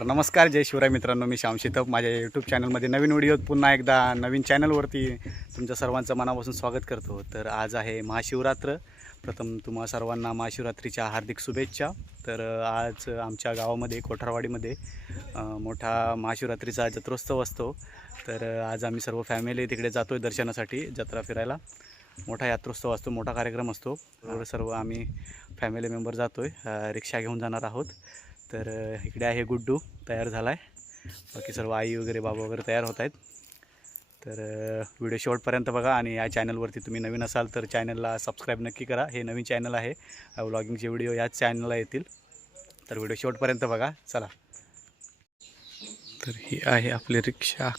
तर नमस्कार, जय शिवराय मित्रांनो. मी श्याम शितप. माझ्या यूट्यूब चॅनलमध्ये नवीन व्हिडिओत पुन्हा एकदा नवीन चॅनलवरती तुमच्या सर्वांचं मनापासून स्वागत करतो. तर आज आहे महाशिवरात्र. प्रथम तुम्हा सर्वांना महाशिवरात्रीच्या हार्दिक शुभेच्छा. तर आज आमच्या गावामध्ये कोठारवाडीमध्ये मोठा महाशिवरात्रीचा जत्रोत्सव असतो. तर आज आम्ही सर्व फॅमिली तिकडे जातो आहे दर्शनासाठी, जत्रा फिरायला. मोठा यात्रोत्सव असतो, मोठा कार्यक्रम असतो. तर सर्व आम्ही फॅमिली मेंबर जातो आहे, रिक्षा घेऊन जाणार आहोत. तर इकडे आहे गुड्डू, तयार झाला आहे. बाकी सर्व आई वगैरे बाबा वगैरे तयार होत आहेत. तर व्हिडिओ शेवटपर्यंत बघा. आणि या चॅनलवरती तुम्ही नवीन असाल तर चॅनलला सबस्क्राईब नक्की करा. हे नवीन चॅनल आहे, व्लॉगिंगचे व्हिडिओ याच चॅनलला येतील. तर व्हिडिओ शेवटपर्यंत बघा. चला. तर ही आहे आपली रिक्षा.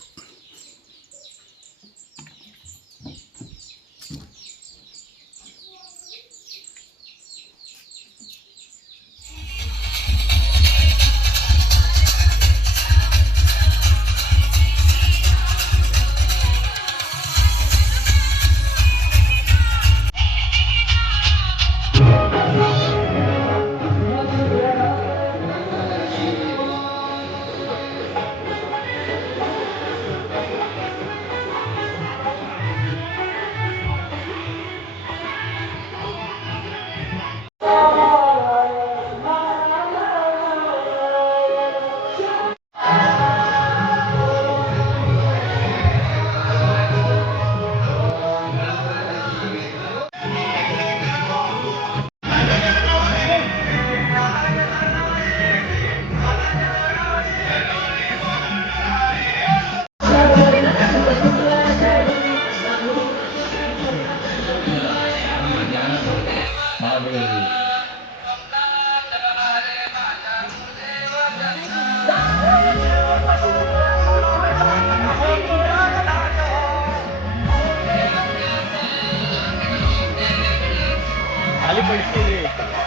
खाली पडते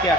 क्या?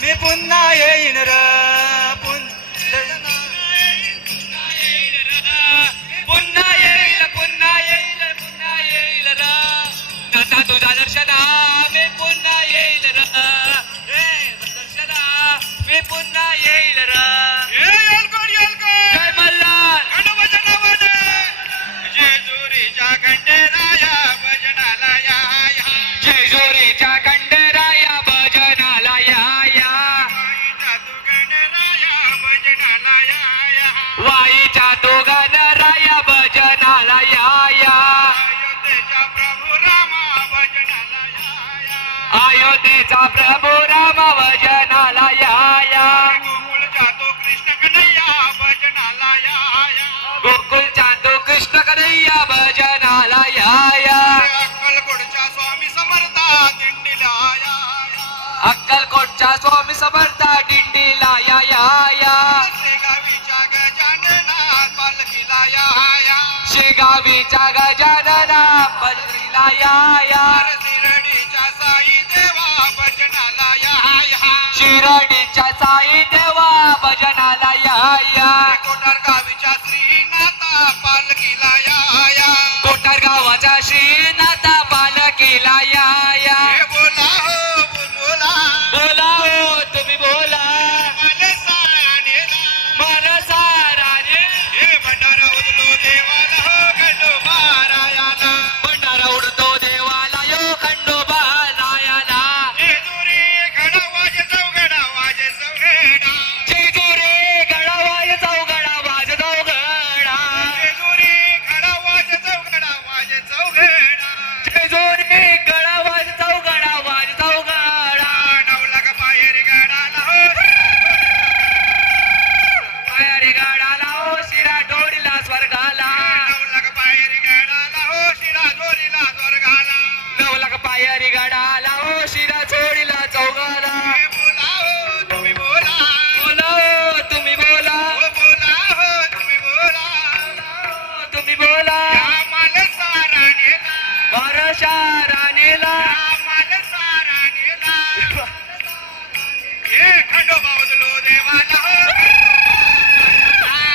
मी पुन्हा येईन र, पुन्हा येईल, पुन्हा येईल, पुन्हा येईल र. आता तुझ्या दर्शना मी पुन्हा येईल र, दर्शना मी पुन्हा येईल र. जय मल्हार जेजुरीच्या खंडेराया भजनाला या, जेजुरीच्या खंडेराया भजनाला या. वाईच्या तो गणराया भजनाला या. अयोध्येचा प्रभू राम भजनाला या. गोकुळचा तो कृष्ण कन्हैया भजनाला या. अक्कलकोटच्या स्वामी समर्था दिंडीला या. शेगावीच्या गजानना बजरीला या. शिर्डीच्या साई देवा भजनाला या. शिर्डीच्या साई देवा भजनाला या कोटार गावीच्या श्रीनाथा पालखीला या कोटार गावाच्या श्रीनाथा पालखीला या हे बोला हो बोला बोला हो तुम्ही बोला मला सारानेला मनसाराने हे भंडारा उदलो देवाला हो खंडोबा रायाला भंडारा उडतो देवाला यो खंडोबा रायाला जेजुरी घडा वाजे चौघडा जेजुरी गडावाय चौघडा वाज चौघडा जेजुरी घडा वाजे चौघडा जेजुरी गडावाज चौघडा वाज चौघडा नवलाग बाहेर गाडाला हो पायारी गाडाला हो शिरा डोरीला स्वर्गाला नवलाग बाहेर गाडाला हो शिरा जोरीला स्वर्गाला नवलक पायारी गाडाला हो शिरा चोडीला चौघाला हे बोला हो तुम्ही बोला बोला हो तुम्ही बोला हो बोला हो तुम्ही बोला तुम्ही बोला या मानसारानेला वर्षा राणीला या मानसारानेला हे खंडोबा उदलो देवाला हो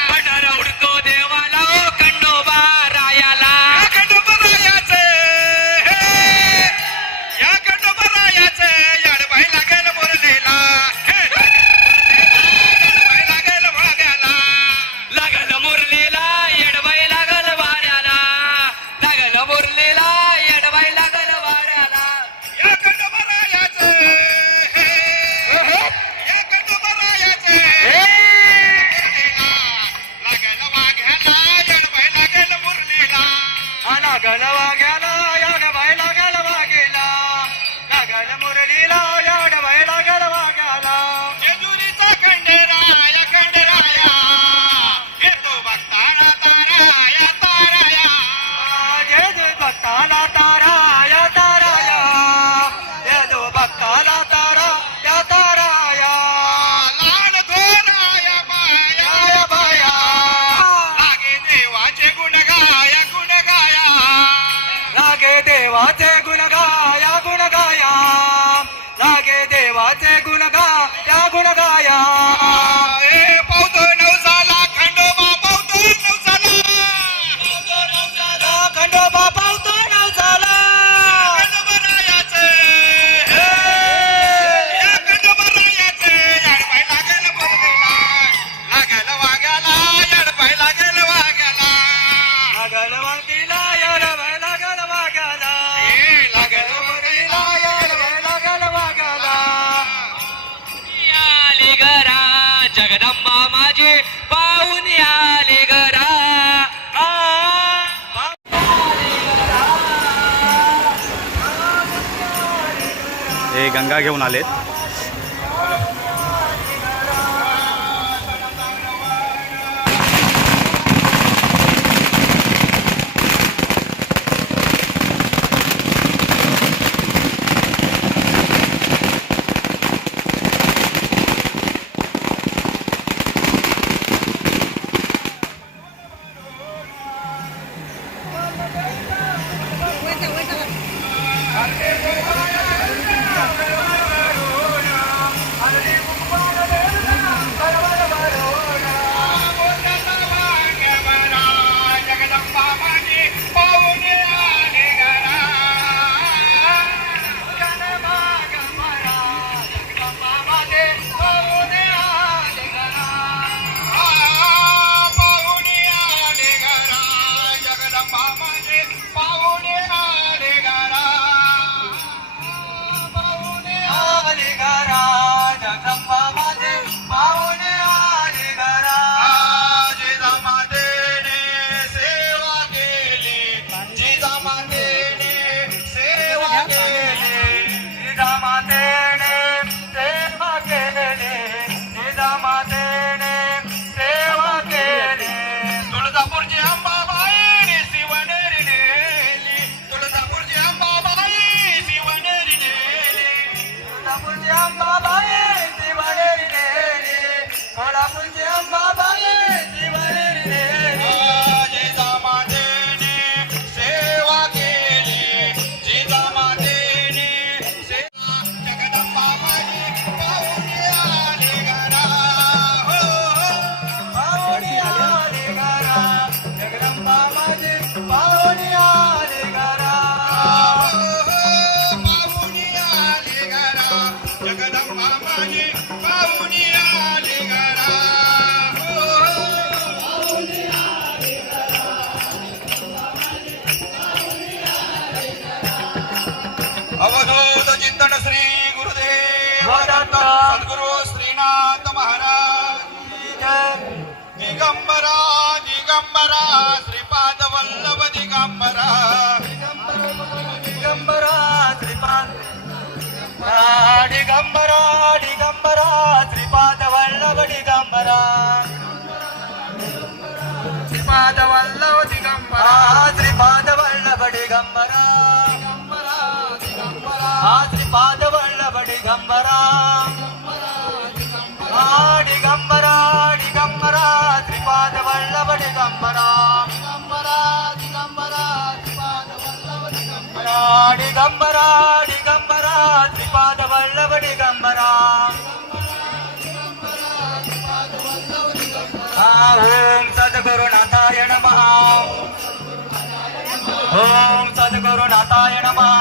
भंडारा उडतो देवाला हो खंडोबा रायाला या खंडोबरायाचे या खंडोबरायाचे याडबाई लागेल मुरलीला याडबाई लागेल वाग्याला लागल मुरलीला येडबाई लागल वाड्याला लागल मुरलीला येडबाई लागल वाड्याला या खंडोबरायाचे या खंडोबरायाचे लागेल वाघ्याला याडबाई लागेल मुरलीला लागल वाग्याला येडबाई लागल वागेला लागल मुरलीला येडबाई लागल वाग्याला जेजुरीचा खंडेराया खंडेराया येतो भक्ताला ताराया ताराया जेजू भक्ताला ताराया ताराया जेजू भक्ताला ताराया ताराया लाड धोराया बाया बाया लागे देवाचे गुण गाया लागे देवाचे गुण गाया लागे देवाचे गुण गाया ए पावतो नवसाला खंडोबा पावतो नवसाला खंडोबा पावतो नवसाला खंडोबरायाचे या खंडोबरायाचे याडबाई लागेल मुरलीला लागेल वाग्याला याडबाई लागेल वाग्याला लागल वांतीला येडबाई लागल वाग्याला ए लागेल मुरलीला लागल वाग्याला आली घरा जगदंबा माझी पाहून आली घरा हे गंगा घेऊन आलेत. जगदंबा माझी पाहून आली घरा पाहुणे आले घरा जगदंबा माझे पाहुणे आले घरा पाहुणे आली घरा जगदंबा माझी पाहुणे आली घरा जिजामातेने सेवा केली जिजामातेने सेवा केली निजामातेने सेवा केली निजामातेने सेवा केली तुळजापूरची अंबाबाई शिवनेरी नेली तुळजापूरची अंबाबाई शिवनेरी नेली कोल्हापूरची अंबाबाई शिवनेरी नेली कोल्हापूरची अंबाबाई शिवनेरी नेली जिजामातेने सेवा केली जिजामातेने सेवा जगदंबा माझी पाहुणे दिगंबरा श्रीपाद वल्लभ दिगंबरा श्रीपाद वल्लभ दिगंबरा श्रीपाद वल्लभ दिगंबरा दिगंबरा दिगंबरा श्रीपाद वल्लभ दिगंबरा दिगंबरा दिगंबरा श्रीपाद वल्लभ दिगंबरा ओम सद्गुरुनाथाय नमः ओम सद्गुरुनाथाय नमः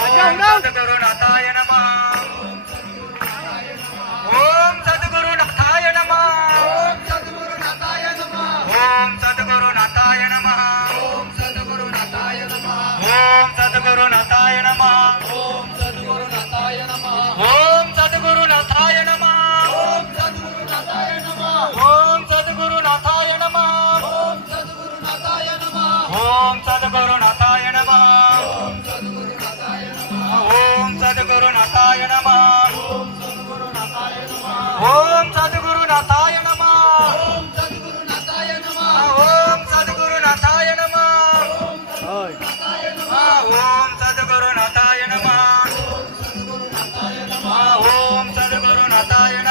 ओम सद्गुरुनाथाय नमः ओम सद्गुरुनाथाय नमः ओम सद्गुरुनाथाय नमः ओम सद्गुरुनाथाय नमः ओम सद्गुरुनाथाय नमः ओम सद्गुरुनाथाय नमः ओम सद्गुरुनाथाय नमः ओम सद्गुरुनाथाय नमः ओम सद्गुरुनाथाय नमः ओम सद्गुरुनाथाय नमः ओम सद्गुरुनाथाय नमः ओम सद्गुरुनाथाय नमः ओम सद्गुरुनाथाय नमः ओम सद्गुरुनाथाय नमः ओम सद्गुरुनाथाय नमः